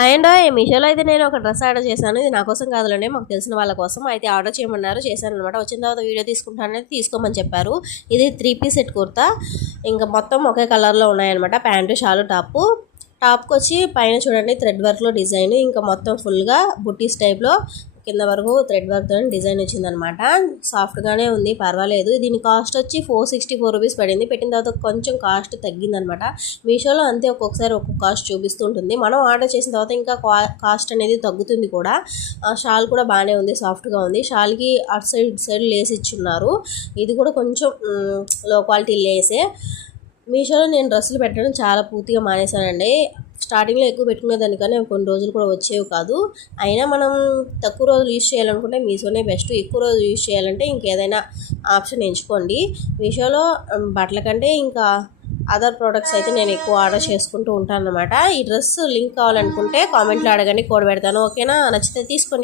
And మీషోలో అయితే నేను ఒక డ్రెస్ ఆర్డర్ చేశాను. ఇది నా కోసం కాదులేండి, మాకు తెలిసిన వాళ్ళ కోసం అయితే ఆర్డర్ చేయమన్నారు, చేశాను అనమాట. వచ్చిన తర్వాత వీడియో తీసుకుంటానని తీసుకోమని చెప్పారు. ఇది 3 పీస్ సెట్ కుర్తా, ఇంకా మొత్తం ఒకే కలర్లో ఉన్నాయన్నమాట. ప్యాంటు, షాలు, టాప్కి వచ్చి పైన చూడండి థ్రెడ్ వర్క్లో డిజైన్, ఇంకా మొత్తం ఫుల్గా బుట్టీస్ టైప్లో కింద వరకు థ్రెడ్ వర్క్తో డిజైన్ వచ్చిందనమాట. సాఫ్ట్గానే ఉంది, పర్వాలేదు. దీని కాస్ట్ వచ్చి 464 రూపీస్ పడింది. పెట్టిన తర్వాత కొంచెం కాస్ట్ తగ్గిందనమాట. మీషోలో అంతే, ఒక్కొక్కసారి ఒక్కొక్క కాస్ట్ చూపిస్తుంటుంది. మనం ఆర్డర్ చేసిన తర్వాత ఇంకా కాస్ట్ అనేది తగ్గుతుంది కూడా. షాల్ కూడా బాగానే ఉంది, సాఫ్ట్గా ఉంది. షాల్కి అటు సైడ్ ఇటు సైడ్ లేస్ ఇచ్చున్నారు. ఇది కూడా కొంచెం లో క్వాలిటీ లేసే. మీషోలో నేను డ్రెస్సులు పెట్టడం చాలా పూర్తిగా మానేశానండి. స్టార్టింగ్లో ఎక్కువ పెట్టుకునేదానికని కొన్ని రోజులు కూడా వచ్చేవి కాదు. అయినా మనం తక్కువ రోజులు యూజ్ చేయాలనుకుంటే మీషోనే బెస్ట్. ఎక్కువ రోజులు యూజ్ చేయాలంటే ఇంకేదైనా ఆప్షన్ ఎంచుకోండి. మీషోలో బట్టల కంటే ఇంకా అదర్ ప్రోడక్ట్స్ అయితే నేను ఎక్కువ ఆర్డర్ చేసుకుంటూ ఉంటాను అనమాట. ఈ డ్రెస్ లింక్ కావాలనుకుంటే కామెంట్లో అడగండి, కోడ్ పెడతాను. ఓకేనా? నచ్చితే తీసుకోండి.